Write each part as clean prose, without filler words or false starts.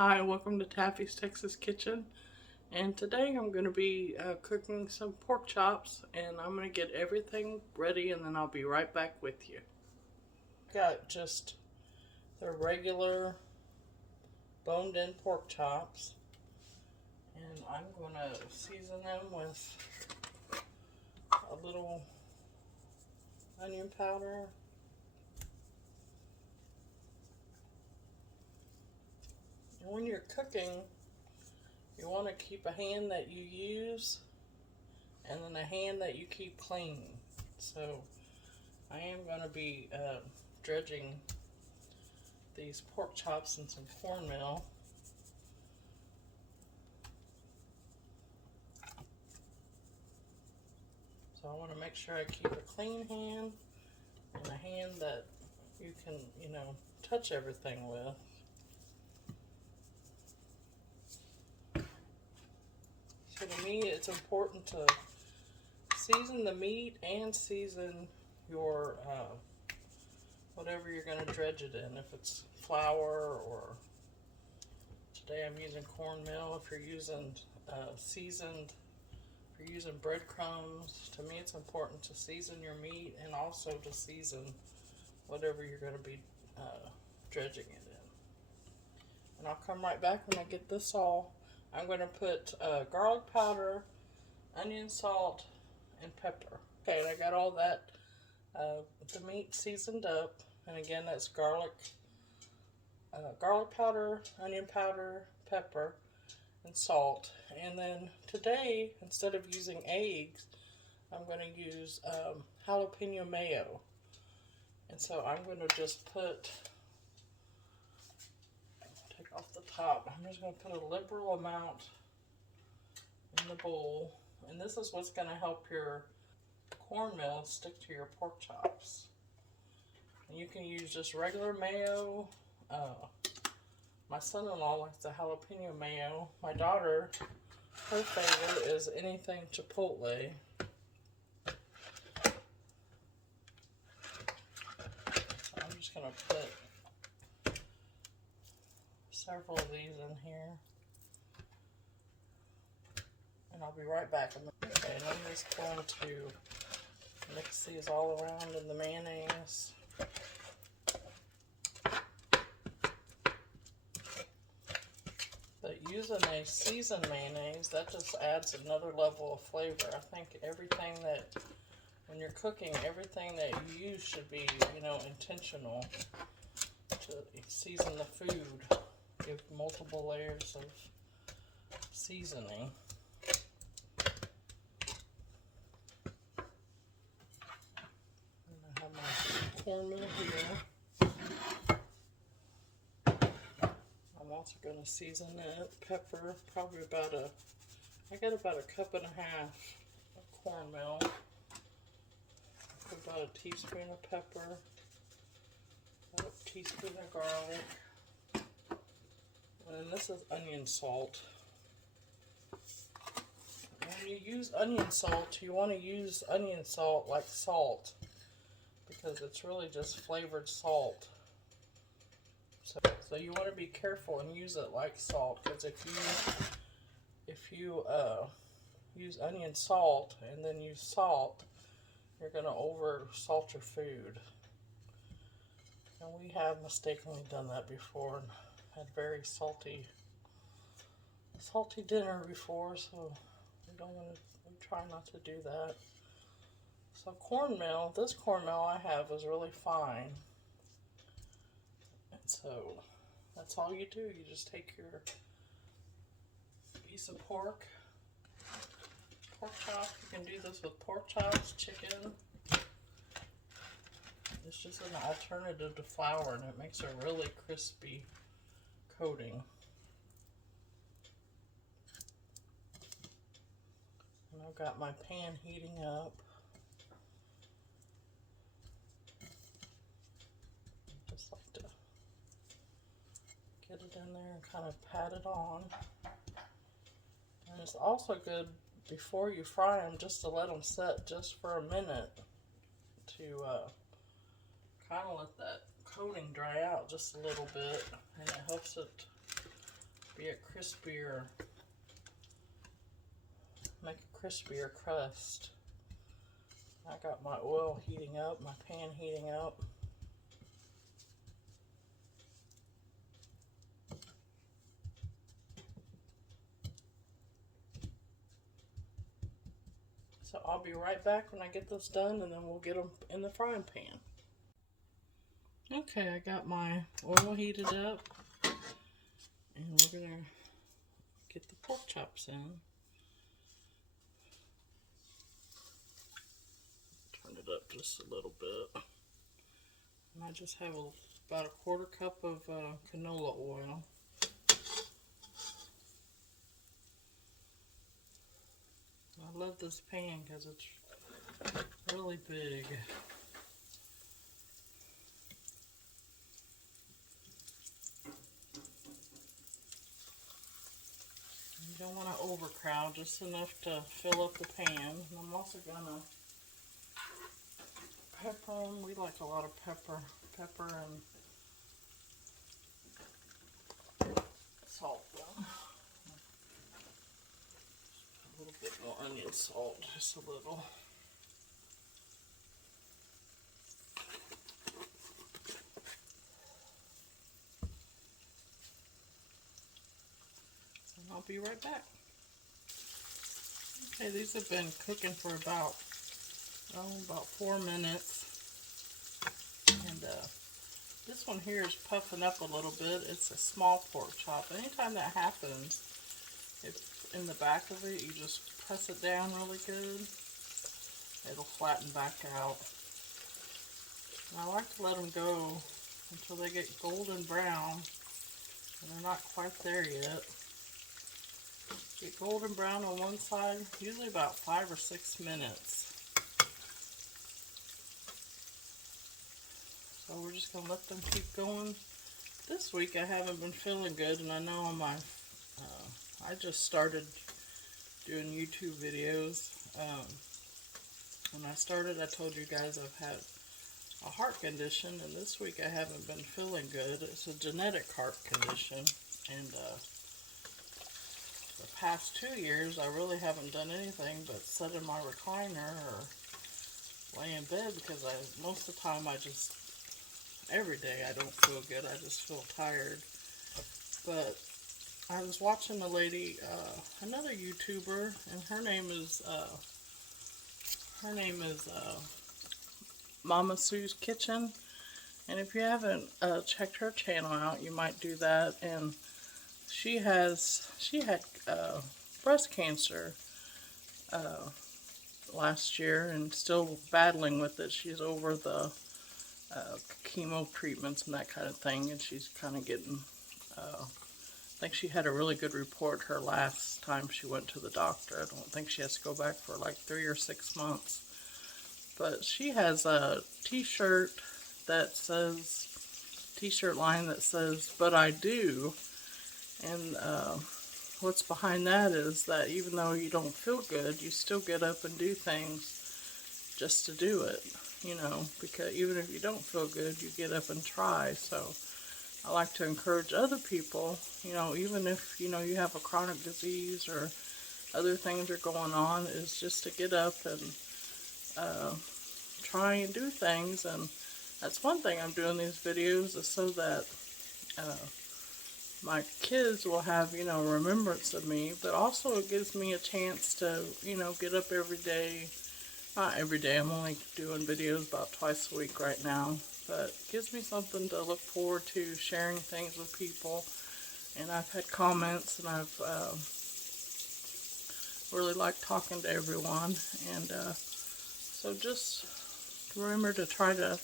Hi, welcome to Taffy's Texas Kitchen, and today I'm going to be cooking some pork chops, and I'm going to get everything ready and then I'll be right back with you. Got just the regular boned in pork chops, and I'm going to season them with a little onion powder, and when you're cooking you want to keep a hand that you use and then a hand that you keep clean. So I am going to be dredging these pork chops in some cornmeal. So I want to make sure I keep a clean hand and a hand that you can, touch everything with. So to me, it's important to season the meat and season your whatever you're going to dredge it in. If it's flour, or today I'm using cornmeal. If you're using seasoned, if you're using breadcrumbs, to me it's important to season your meat and also to season whatever you're going to be dredging it in. And I'll come right back when I get this all. I'm going to put garlic powder, onion, salt, and pepper. Okay, and I got all that, the meat seasoned up. And again, that's garlic powder, onion powder, pepper, and salt. And then today, instead of using eggs, I'm going to use jalapeno mayo. And so I'm going to just take off the top. I'm just going to put a liberal amount in the bowl. And this is what's going to help your cornmeal stick to your pork chops. And you can use just regular mayo. My son-in-law likes the jalapeno mayo. My daughter, her favorite is anything chipotle. So I'm just going to put several of these in here. And I'll be right back. Okay, and I'm just going to mix these all around in the mayonnaise. But using a seasoned mayonnaise, that just adds another level of flavor. I think everything that, when you're cooking, everything that you use should be, intentional to season the food. Give multiple layers of seasoning. And I have my cornmeal here. I'm also going to season it. Pepper, probably I got about a cup and a half of cornmeal. About a teaspoon of pepper, about a teaspoon of garlic, and then this is onion salt. When you use onion salt, you want to use onion salt like salt, because it's really just flavored salt. So you want to be careful and use it like salt, because if you use onion salt and then use salt, you're going to over salt your food. And we have mistakenly done that before and had very salty dinner before, so we try not to do that. So cornmeal, this cornmeal I have is really fine. And so that's all you do. You just take your piece of pork chop. You can do this with pork chops, chicken. It's just an alternative to flour, and it makes a really crispy coating. And I've got my pan heating up. Just like to get it in there and kind of pat it on. And it's also good before you fry them just to let them set just for a minute to kind of let that coating dry out just a little bit, and it helps it be a crispier, make a crispier crust. I got my oil heating up, my pan heating up. So I'll be right back when I get this done, and then we'll get them in the frying pan. Okay, I got my oil heated up, and we're gonna get the pork chops in. Turn it up just a little bit. And I just have about a quarter cup of canola oil. I love this pan because it's really big. You don't want to overcrowd, just enough to fill up the pan. And I'm also gonna pepper them. We like a lot of pepper and salt them. A little bit more onion salt, just a little. And I'll be right back. Okay, these have been cooking for about 4 minutes. And this one here is puffing up a little bit. It's a small pork chop. Anytime that happens, if in the back of it, you just press it down really good, it'll flatten back out. And I like to let them go until they get golden brown, and they're not quite there yet. Get golden brown on one side, usually about 5 or 6 minutes. So we're just going to let them keep going. This week I haven't been feeling good, and I know on my, I just started doing YouTube videos. When I started, I told you guys I've had a heart condition, and this week I haven't been feeling good. It's a genetic heart condition, and the past 2 years I really haven't done anything but sit in my recliner or lay in bed, because most of the time every day I don't feel good. I just feel tired. But I was watching a lady, another YouTuber, and her name is Mama Sue's Kitchen. And if you haven't checked her channel out, you might do that. And she had breast cancer last year, and still battling with it. She's over the chemo treatments and that kind of thing, and she's kind of getting, I think she had a really good report her last time she went to the doctor. I don't think she has to go back for like 3 or 6 months. But she has a t-shirt line that says, "But I do." And what's behind that is that even though you don't feel good, you still get up and do things just to do it. You know, because even if you don't feel good, you get up and try. So I like to encourage other people, you know, even if, you know, you have a chronic disease or other things are going on, is just to get up and try and do things. And that's one thing I'm doing these videos, is so that my kids will have, you know, remembrance of me, but also it gives me a chance to, you know, get up every day. Not every day, I'm only doing videos about twice a week right now, but it gives me something to look forward to, sharing things with people. And I've had comments, and I've really liked talking to everyone. And so just remember to try to,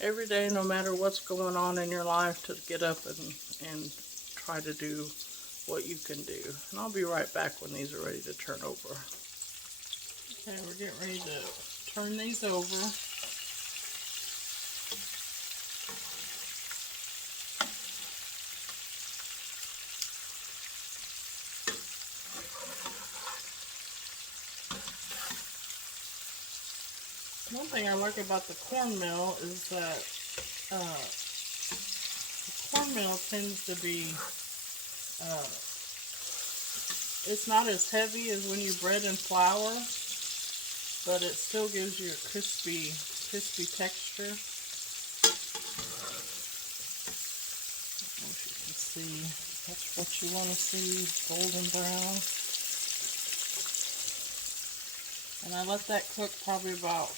every day, no matter what's going on in your life, to get up and try to do what you can do. And I'll be right back when these are ready to turn over. Okay, we're getting ready to turn these over. One thing I like about the cornmeal is that the cornmeal tends to be It's not as heavy as when you bread in flour, but it still gives you a crispy texture. As you can see, that's what you want to see, golden brown. And I let that cook probably about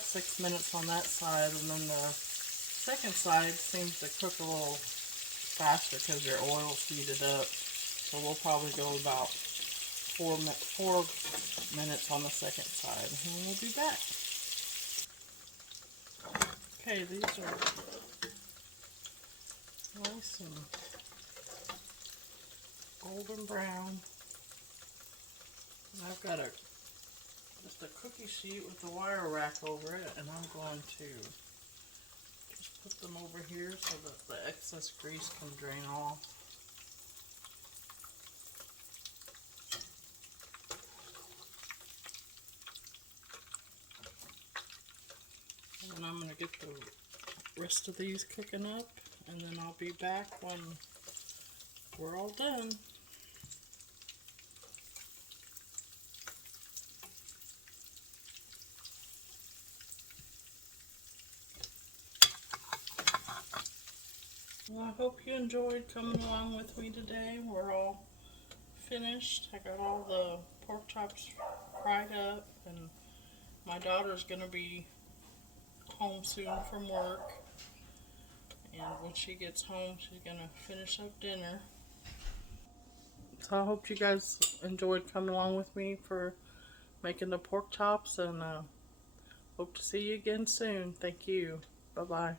6 minutes on that side, and then the second side seems to cook a little faster because your oil's heated up. So we'll probably go about 4 minutes on the second side, and we'll be back. Okay, these are nice and golden brown. And I've got just a cookie sheet with a wire rack over it, and I'm going to just put them over here so that the excess grease can drain off. And then I'm going to get the rest of these cooking up, and then I'll be back when we're all done. Well, I hope you enjoyed coming along with me today. We're all finished. I got all the pork chops fried up, and my daughter's going to be home soon from work. And when she gets home, she's going to finish up dinner. So I hope you guys enjoyed coming along with me for making the pork chops, and hope to see you again soon. Thank you. Bye-bye.